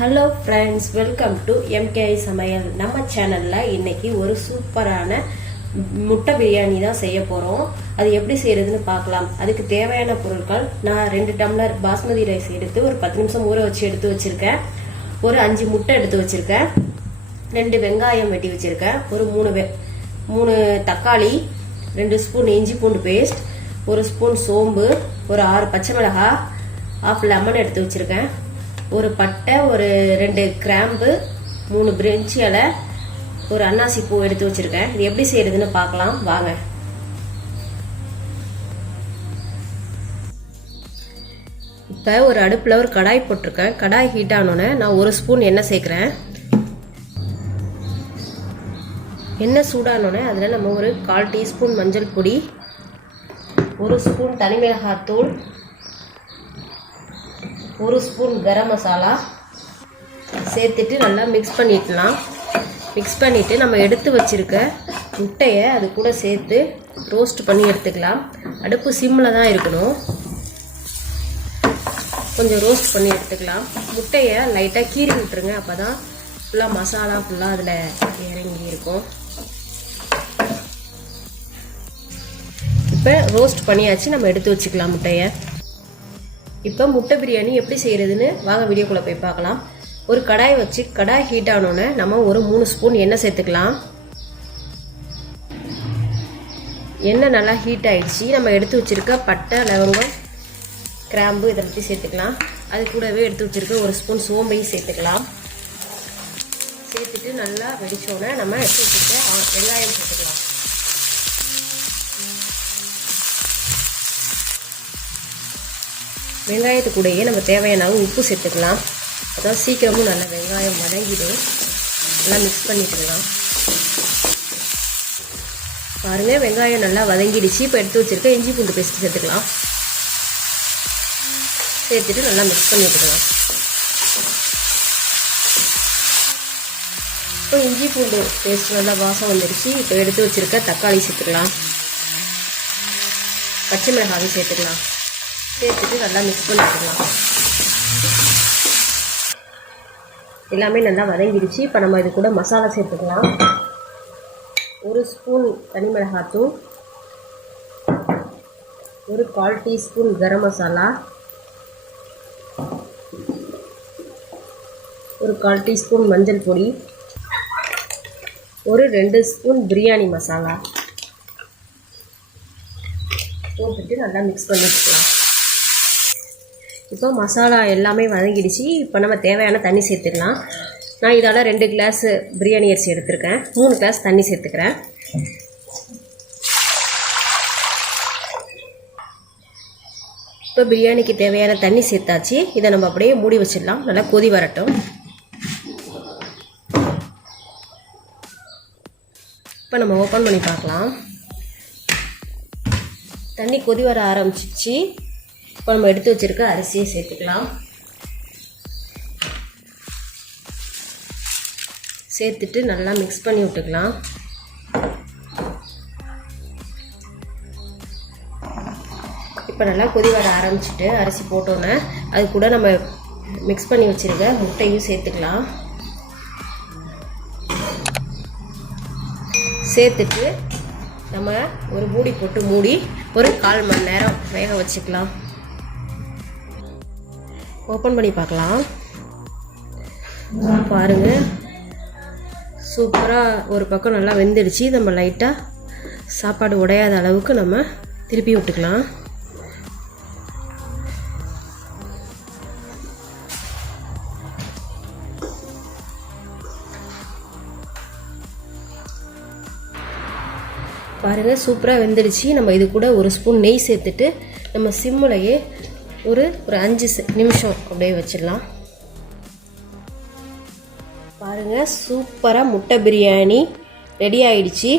Hello friends, welcome to MKI சமையல். நம்ம சேனலில் இன்றைக்கி ஒரு சூப்பரான முட்டை பிரியாணி தான் செய்ய போகிறோம். அது எப்படி செய்கிறதுன்னு பார்க்கலாம். அதுக்கு தேவையான பொருட்கள், நான் 2 டம்ளர் பாஸ்மதி ரைஸ் எடுத்து ஒரு 10 நிமிஷம் ஊற வச்சு எடுத்து வச்சுருக்கேன். ஒரு 5 முட்டை எடுத்து வச்சுருக்கேன். 2 வெங்காயம் வெட்டி வச்சுருக்கேன். ஒரு 3 தக்காளி, 2 ஸ்பூன் இஞ்சி பூண்டு பேஸ்ட், 1 ஸ்பூன் சோம்பு, ஒரு 6 பச்சை மிளகாய், 1/2 லெமன் எடுத்து வச்சுருக்கேன். ஒரு பட்டை, ஒரு 2 கிராம்பு, 3 பிரிஞ்சி இலை, ஒரு அன்னாசி பூ எடுத்து வச்சிருக்கேன். இது எப்படி செய்யறதுன்னு பார்க்கலாம் வாங்க. இப்போ ஒரு அடுப்பில் ஒரு கடாய் போட்டிருக்கேன். கடாய் ஹீட் ஆனோன்னே நான் 1 ஸ்பூன் எண்ணெய் சேர்க்குறேன். எண்ணெய் சூடானோடனே அதில் நம்ம ஒரு 1/4 டீஸ்பூன் மஞ்சள் பொடி, 1 ஸ்பூன் தனி மிளகாத்தூள், 1 ஸ்பூன் கரம் மசாலா சேர்த்துட்டு நல்லா மிக்ஸ் பண்ணிக்கலாம். மிக்ஸ் பண்ணிவிட்டு நம்ம எடுத்து வச்சுருக்க முட்டையை அது கூட சேர்த்து ரோஸ்ட் பண்ணி எடுத்துக்கலாம். அடுப்பு சிம்மில் தான் இருக்கணும். கொஞ்சம் ரோஸ்ட் பண்ணி எடுத்துக்கலாம். முட்டையை லைட்டாக கீறி விட்டுருங்க. அப்போ தான் ஃபுல்லாக மசாலா ஃபுல்லாக அதில் இறங்கி இருக்கும். இப்போ ரோஸ்ட் பண்ணியாச்சு, நம்ம எடுத்து வச்சுக்கலாம் முட்டையை. இப்போ முட்டை பிரியாணி எப்படி செய்கிறதுன்னு வாங்க வீடியோக்குள்ளே போய் பார்க்கலாம். ஒரு கடாய் வச்சு கடாய் ஹீட் ஆனோன்னே நம்ம ஒரு 3 ஸ்பூன் எண்ணெய் சேர்த்துக்கலாம். எண்ணெய் நல்லா ஹீட் ஆகிடுச்சு. நம்ம எடுத்து வச்சுருக்க பட்டை, லவங்கம், கிராம்பு இதை பற்றி சேர்த்துக்கலாம். அது கூடவே எடுத்து வச்சுருக்க 1 ஸ்பூன் சோம்பையும் சேர்த்துக்கலாம். சேர்த்துட்டு நல்லா வெடிச்சோன்னே நம்ம எடுத்து வச்சுருக்க வெங்காயம் சேர்த்துக்கலாம். வெங்காயத்து கூடயே நம்ம தேவையான உப்பு சேர்த்துக்கலாம். அதான் சீக்கிரமும் நல்லா வெங்காயம் வதங்கிடும். நல்லா மிக்ஸ் பண்ணிக்கலாம். பாருங்கள், வெங்காயம் நல்லா வதங்கிடுச்சு. இப்போ எடுத்து வச்சுருக்க இஞ்சி பூண்டு பேஸ்ட் சேர்த்துக்கலாம். சேர்த்துட்டு நல்லா மிக்ஸ் பண்ணி விட்டுக்கலாம். இப்போ இஞ்சி பூண்டு பேஸ்ட் நல்லா வாசம் வந்துடுச்சு. இப்போ எடுத்து வச்சுருக்க தக்காளி சேர்த்துக்கலாம். பச்சை மிளகாயும் சேர்த்துக்கலாம். சேர்த்துட்டு நல்லா மிக்ஸ் பண்ணிக்கலாம். எல்லாமே நல்லா வதங்கிடுச்சு. இப்போ நம்ம இது கூட மசாலா சேர்த்துக்கலாம். 1 ஸ்பூன் தனி மிளகாத்தூள், ஒரு 1/4 டீஸ்பூன் கரம் மசாலா, ஒரு 1/4 டீஸ்பூன் மஞ்சள் பொடி, ஒரு 2 ஸ்பூன் பிரியாணி மசாலா போட்டுட்டு நல்லா மிக்ஸ் பண்ணிக்கலாம். இப்போ மசாலா எல்லாமே வதங்கிடுச்சு. இப்போ நம்ம தேவையான தண்ணி சேர்த்துக்கலாம். நான் இதால் 2 கிளாஸ் பிரியாணி அரிசி எடுத்துருக்கேன். 3 கிளாஸ் தண்ணி சேர்த்துக்கிறேன். இப்போ பிரியாணிக்கு தேவையான தண்ணி சேர்த்தாச்சு. இதை நம்ம அப்படியே மூடி வச்சிடலாம். நல்லா கொதி வரட்டும். இப்போ நம்ம ஓப்பன் பண்ணி பார்க்கலாம். தண்ணி கொதி வர ஆரம்பிச்சிச்சு. இப்போ நம்ம எடுத்து வச்சுருக்க அரிசியை சேர்த்துக்கலாம். சேர்த்துட்டு நல்லா மிக்ஸ் பண்ணி விட்டுக்கலாம். இப்போ நல்லா கொதி வர ஆரம்பிச்சுட்டு அரிசி போட்டோன்னே அது கூட நம்ம மிக்ஸ் பண்ணி வச்சுருக்க முட்டையும் சேர்த்துக்கலாம். சேர்த்துட்டு நம்ம ஒரு மூடி போட்டு மூடி ஒரு 1/4 மணி நேரம் வேக வச்சுக்கலாம். ஓப்பன் பண்ணி பார்க்கலாம். பாருங்கள், சூப்பராக ஒரு பக்கம் நல்லா வெந்துடுச்சு. நம்ம லைட்டாக சாப்பாடு உடையாத அளவுக்கு நம்ம திருப்பி விட்டுக்கலாம். பாருங்கள், சூப்பராக வெந்துடுச்சு. நம்ம இது கூட 1 ஸ்பூன் நெய் சேர்த்துட்டு நம்ம சிம்மிலேயே ஒரு 5 நிமிஷம் அப்படியே வச்சிடலாம். பாருங்கள், சூப்பராக முட்டை பிரியாணி ரெடி ஆயிடுச்சு.